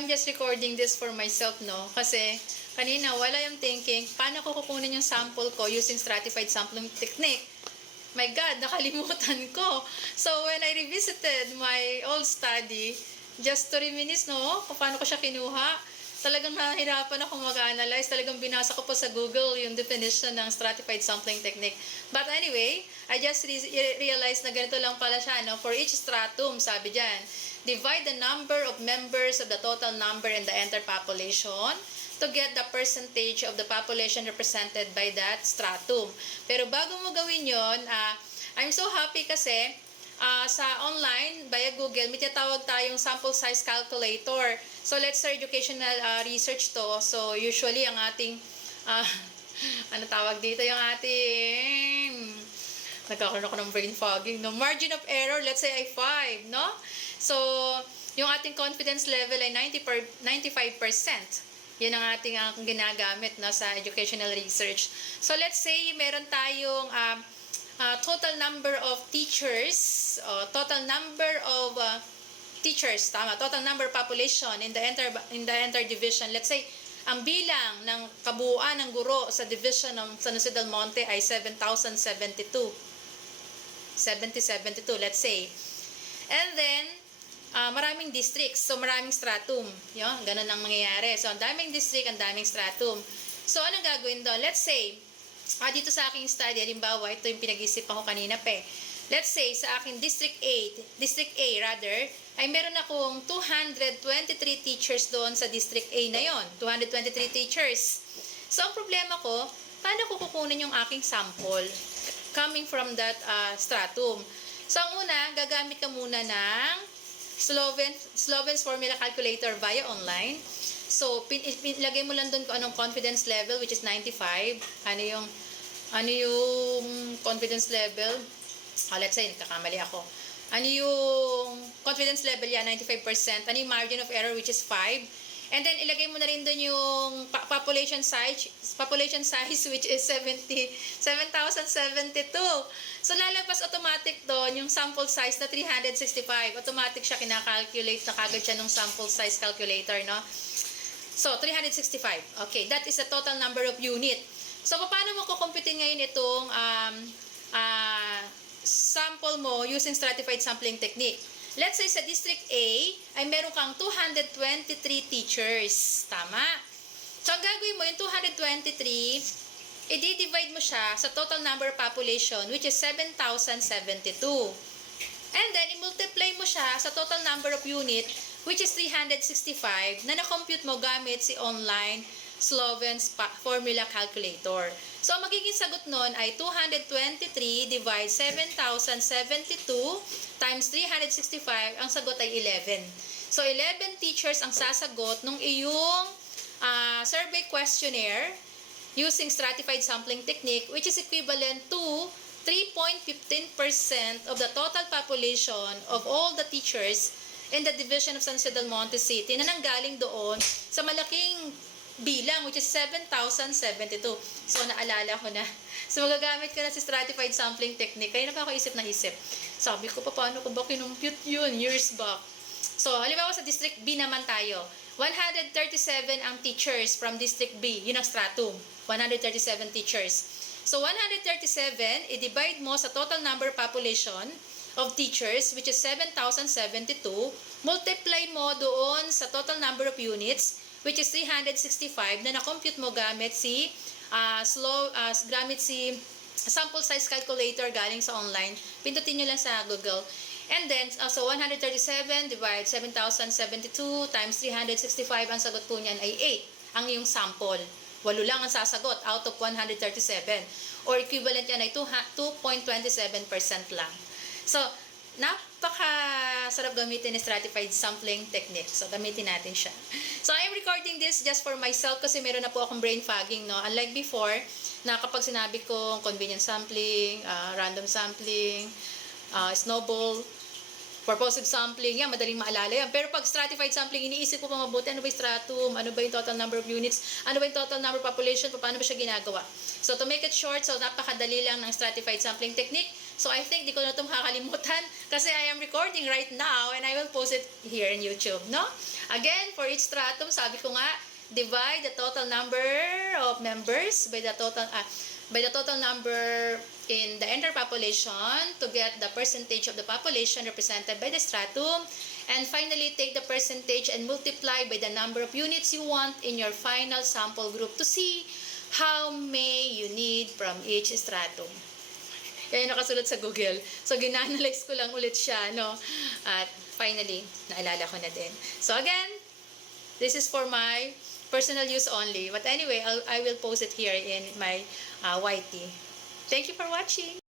I'm just recording this for myself, no? Kasi kanina wala yung thinking, paano ko kukunin yung sample ko using stratified sampling technique? My God, nakalimutan ko. So when I revisited my old study, just to reminisce, no? Kung paano ko siya kinuha, talagang nahihirapan ako mag-analyze. Talagang binasa ko po sa Google yung definition ng stratified sampling technique. But anyway, I just realized na ganito lang pala siya, no? For each stratum, sabi dyan, divide the number of members of the total number in the entire population to get the percentage of the population represented by that stratum. Pero bago mo gawin yon, I'm so happy kasi sa online, via Google, may tinatawag tayong sample size calculator. So, let's say educational research to. So, usually, ang ating, ano tawag dito, yung ating, nagkakaroon ako ng brain fogging, no? Margin of error, let's say ay 5, no? So, yung ating confidence level ay 95%. Yun ang ating ginagamit, no, sa educational research. So, let's say, meron tayong total number of teachers, total number of teachers, tama, total number population in the entire division. Let's say, ang bilang ng kabuuan ng guro sa division ng San Jose del Monte ay 7,072. 72, let's say. And then, maraming districts, so maraming stratum. Yun, ganun ang mangyayari. So, ang daming district, ang daming stratum. So, anong gagawin doon? Let's say, dito sa aking study, halimbawa, ito yung pinag-isipan ko kanina pa. Let's say, sa aking District A rather, ay meron akong 223 teachers doon sa District A na yon. 223 teachers. So, ang problema ko, paano ko kukunin yung aking sample coming from that stratum? So, ang una, gagamit ka muna ng Sloven's formula calculator via online. So, ilagay mo lang doon kung anong confidence level, which is 95. Ano yung confidence level? Let's say, nagkakamali ako. Ano yung confidence level yan? 95%. Ano yung margin of error, which is 5. And then, ilagay mo na rin doon yung population size, which is 7,072. So, lalabas automatic doon yung sample size na 365. Automatic siya, kinakalculate na kagad siya ng sample size calculator, no? So, 365. Okay, that is the total number of unit. So, paano mo kukumputin ngayon itong sample mo using stratified sampling technique? Let's say sa District A ay meron kang 223 teachers. Tama? So, ang gagawin mo, yung 223, i-divide mo siya sa total number of population, which is 7,072. And then, i-multiply mo siya sa total number of unit, which is 365, na na-compute mo gamit si online Sloven's formula calculator. So, ang magiging sagot nun ay 223 divide 7,072 times 365, ang sagot ay 11. So, 11 teachers ang sasagot nung iyong survey questionnaire using stratified sampling technique, which is equivalent to 3.15% of the total population of all the teachers in the division of San Jose del Monte City na nanggaling doon sa malaking bilang, which is 7,072. So, naalala ko na. So, magagamit ko na si stratified sampling technique. Kaya na pa ako isip na isip. Sabi ko, paano ko ba kinumpute yun years back? So, halimbawa sa District B naman tayo. 137 ang teachers from District B. Yun ang stratum. 137 teachers. So, 137, i-divide mo sa total number population of teachers, which is 7,072. Multiply mo doon sa total number of units, which is 365, na na-compute mo gamit si sample size calculator galing sa online. Pindutin nyo lang sa Google. And then, so 137 divide 7,072 times 365, ang sagot po niyan ay 8. Ang iyong sample. 8 lang ang sasagot out of 137. Or equivalent yan ay 2.27% lang. So, napaka-sarap gamitin ni stratified sampling technique. So, gamitin natin siya. So, I'm recording this just for myself kasi meron na po akong brain fogging, no? Unlike before, na kapag sinabi ko convenient sampling, random sampling, snowball, purposive sampling, yan, madaling maalala yan. Pero pag stratified sampling, iniisip ko pa mabuti, ano ba yung stratum, ano ba yung total number of units, ano ba yung total number of population, paano ba siya ginagawa. So, to make it short, so napakadali lang ng stratified sampling technique. So I think di ko na ito makakalimutan kasi I am recording right now and I will post it here in YouTube, no? Again, for each stratum, sabi ko nga, divide the total number of members by the total number in the entire population to get the percentage of the population represented by the stratum. And finally, take the percentage and multiply by the number of units you want in your final sample group to see how many you need from each stratum. Yan yung nakasulot sa Google. So, ginanalyze ko lang ulit siya, no? At finally, naalala ko na din. So, again, this is for my personal use only. But anyway, I will post it here in my YT. Thank you for watching.